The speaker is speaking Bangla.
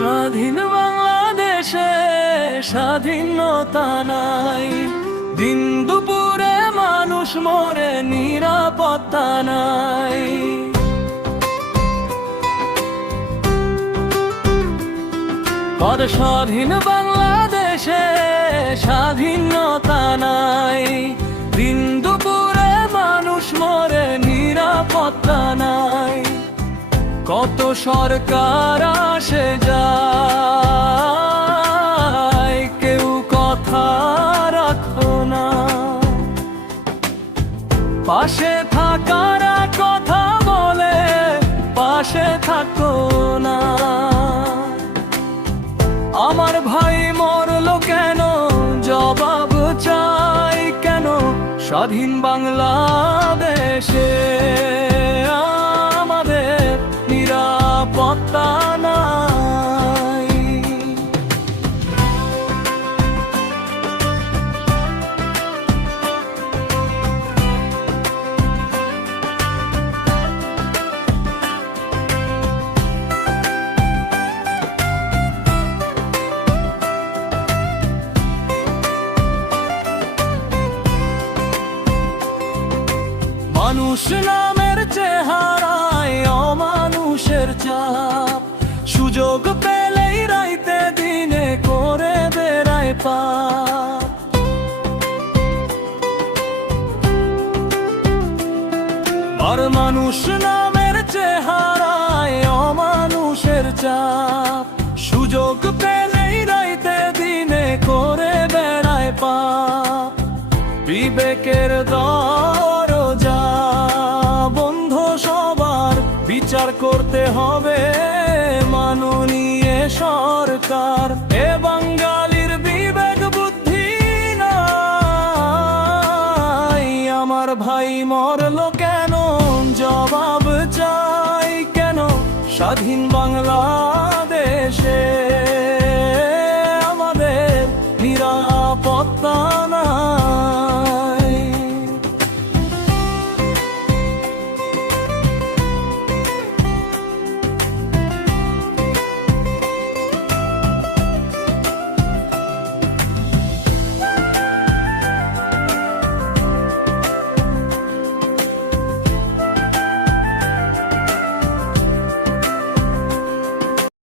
স্বাধীন বাংলাদেশে স্বাধীনতা নাই, দিন দুপুরে মানুষ মরে নিরাপত্তা নাই। স্বাধীন বাংলাদেশে স্বাধীনতা নাই, দিন দুপুরে মানুষ মরে নিরাপত্তা নাই। কত সরকার আসে যায়, কেউ কথা রাখো না। পাশে থাকার কথা বলে পাশে থাকো না। আমার ভাই মরলো কেন, জবাব চাই কেন? স্বাধীন বাংলাদেশে আমাদের নিরাপত্তা নাই। মানুষ নামের চেহারায় অমানুষের চাপ, সুযোগ পেলেই রাইতে দিনে করে বেড়ায় পাপ। আর মানুষ নামের চেহারায় অমানুষের চাপ, সুযোগ পেলেই রাইতে দিনে করে বেড়ায় পাপ। বিবেকের দরজা বন্ধ সবার, বিচার করতে হবে মাননীয় সরকার। এ বাঙালির বিবেক বুদ্ধি নাই, আমার ভাই মরলো কেন, জবাব চাই কেন? স্বাধীন বাংলাদেশে আমাদের নিরাপত্তা নাই।